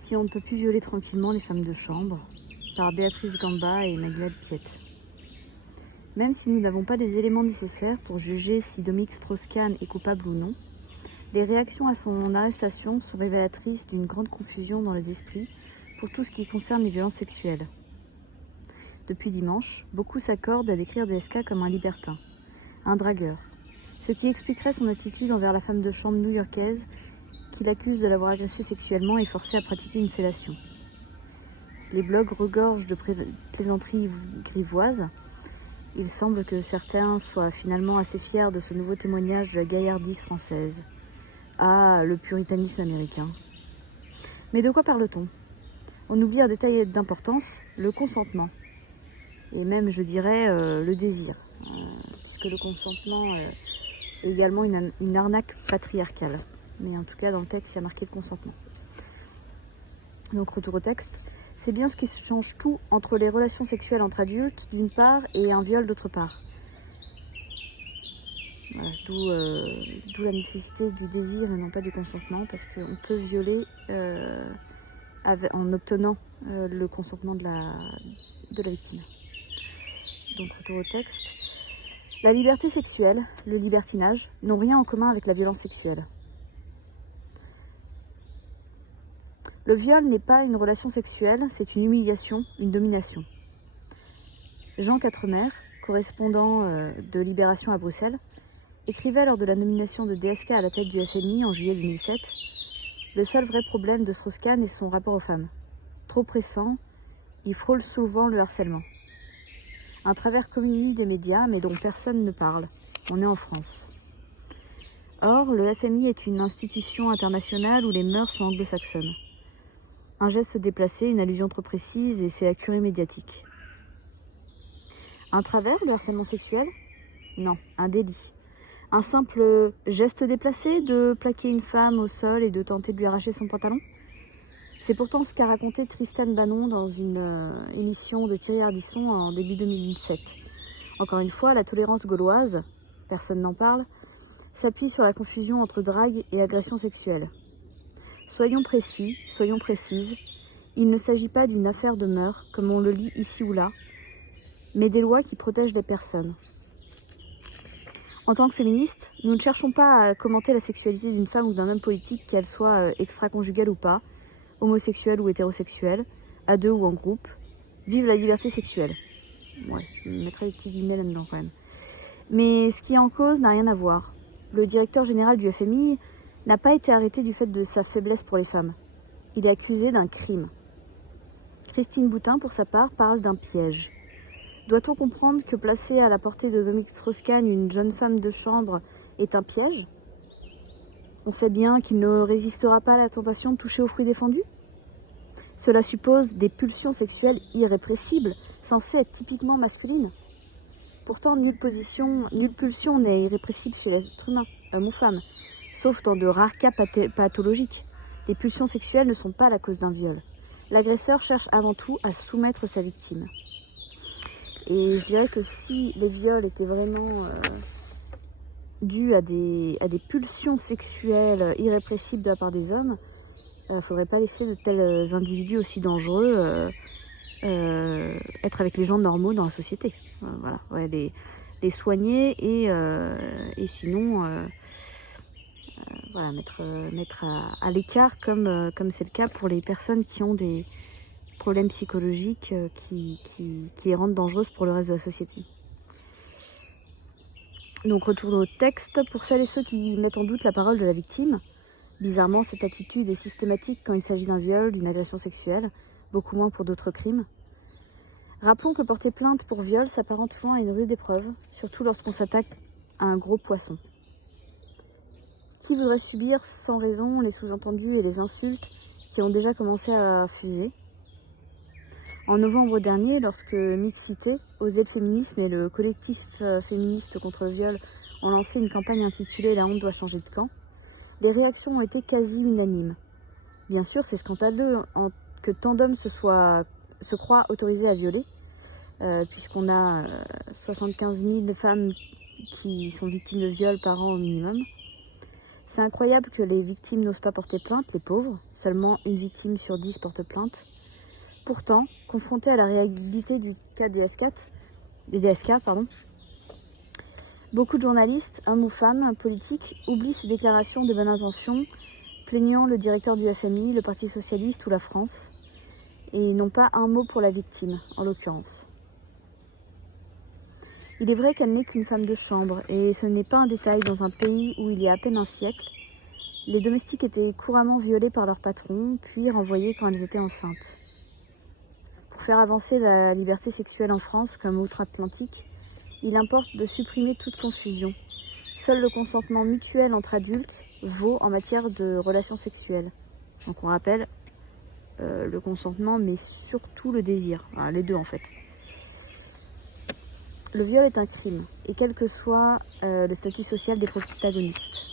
Si on ne peut plus violer tranquillement les femmes de chambre, par Béatrice Gamba et Emmanuel Piette. Même si nous n'avons pas les éléments nécessaires pour juger si Dominique Strauss-Kahn est coupable ou non, les réactions à son arrestation sont révélatrices d'une grande confusion dans les esprits pour tout ce qui concerne les violences sexuelles. Depuis dimanche, beaucoup s'accordent à décrire DSK comme un libertin, un dragueur, ce qui expliquerait son attitude envers la femme de chambre new-yorkaise qu'il accuse de l'avoir agressée sexuellement et forcée à pratiquer une fellation. Les blogs regorgent de plaisanteries grivoises. Il semble que certains soient finalement assez fiers de ce nouveau témoignage de la gaillardise française. Ah, le puritanisme américain. Mais de quoi parle-t-on? On oublie un détail d'importance, le consentement. Et même, je dirais, le désir. Puisque le consentement est également une arnaque patriarcale. Mais en tout cas, dans le texte, il y a marqué le consentement. Donc, retour au texte. C'est bien ce qui change tout entre les relations sexuelles entre adultes, d'une part, et un viol, d'autre part. Voilà, d'où la nécessité du désir et non pas du consentement, parce qu'on peut violer en obtenant le consentement de la victime. Donc, retour au texte. La liberté sexuelle, le libertinage, n'ont rien en commun avec la violence sexuelle. Le viol n'est pas une relation sexuelle, c'est une humiliation, une domination. Jean Quatremer, correspondant de Libération à Bruxelles, écrivait lors de la nomination de DSK à la tête du FMI en juillet 2007 « Le seul vrai problème de Strauss-Kahn est son rapport aux femmes. Trop pressant, il frôle souvent le harcèlement. Un travers connu des médias, mais dont personne ne parle. On est en France. » Or, le FMI est une institution internationale où les mœurs sont anglo-saxonnes. Un geste déplacé, une allusion trop précise, et c'est la curie médiatique. Un travers, le harcèlement sexuel? Non, un délit. Un simple geste déplacé de plaquer une femme au sol et de tenter de lui arracher son pantalon? C'est pourtant ce qu'a raconté Tristan Banon dans une émission de Thierry Ardisson en début 2007. Encore une fois, la tolérance gauloise, personne n'en parle, s'appuie sur la confusion entre drague et agression sexuelle. Soyons précis, soyons précises, il ne s'agit pas d'une affaire de mœurs, comme on le lit ici ou là, mais des lois qui protègent les personnes. En tant que féministes, nous ne cherchons pas à commenter la sexualité d'une femme ou d'un homme politique, qu'elle soit extra-conjugale ou pas, homosexuelle ou hétérosexuelle, à deux ou en groupe. Vive la liberté sexuelle. Ouais, je mettrai des petits guillemets là-dedans quand même. Mais ce qui est en cause n'a rien à voir. Le directeur général du FMI n'a pas été arrêté du fait de sa faiblesse pour les femmes. Il est accusé d'un crime. Christine Boutin, pour sa part, parle d'un piège. Doit-on comprendre que placer à la portée de Dominique Strauss-Kahn une jeune femme de chambre est un piège? On sait bien qu'il ne résistera pas à la tentation de toucher aux fruits défendus. Cela suppose des pulsions sexuelles irrépressibles, censées être typiquement masculines. Pourtant, nulle pulsion n'est irrépressible chez l'être humain, homme ou femme, sauf dans de rares cas pathologiques. Les pulsions sexuelles ne sont pas la cause d'un viol. L'agresseur cherche avant tout à soumettre sa victime. Et je dirais que si les viols étaient vraiment dus à des pulsions sexuelles irrépressibles de la part des hommes, il ne faudrait pas laisser de tels individus aussi dangereux être avec les gens normaux dans la société. Voilà, ouais, les soigner et sinon voilà, mettre à l'écart comme c'est le cas pour les personnes qui ont des problèmes psychologiques qui les rendent dangereuses pour le reste de la société. Donc retour au texte, pour celles et ceux qui mettent en doute la parole de la victime, bizarrement cette attitude est systématique quand il s'agit d'un viol, d'une agression sexuelle, beaucoup moins pour d'autres crimes. Rappelons que porter plainte pour viol s'apparente souvent à une rude épreuve, surtout lorsqu'on s'attaque à un gros poisson. Qui voudrait subir sans raison les sous-entendus et les insultes qui ont déjà commencé à fuser? En novembre dernier, lorsque Mixité, Oser le féminisme et le collectif féministe contre le viol ont lancé une campagne intitulée « La honte doit changer de camp », les réactions ont été quasi unanimes. Bien sûr, c'est scandaleux que tant d'hommes se croient autorisés à violer, puisqu'on a 75 000 femmes qui sont victimes de viol par an au minimum. C'est incroyable que les victimes n'osent pas porter plainte, les pauvres. Seulement une victime sur 10 porte plainte. Pourtant, confrontés à la réalité du cas des DSK, beaucoup de journalistes, hommes ou femmes, politiques, oublient ces déclarations de bonne intention, plaignant le directeur du FMI, le Parti Socialiste ou la France, et n'ont pas un mot pour la victime, en l'occurrence. Il est vrai qu'elle n'est qu'une femme de chambre, et ce n'est pas un détail dans un pays où il y a à peine un siècle, les domestiques étaient couramment violés par leur patron, puis renvoyés quand elles étaient enceintes. Pour faire avancer la liberté sexuelle en France, comme outre-Atlantique, il importe de supprimer toute confusion. Seul le consentement mutuel entre adultes vaut en matière de relations sexuelles. Donc on rappelle le consentement, mais surtout le désir. Enfin, les deux en fait. Le viol est un crime, et quel que soit le statut social des protagonistes.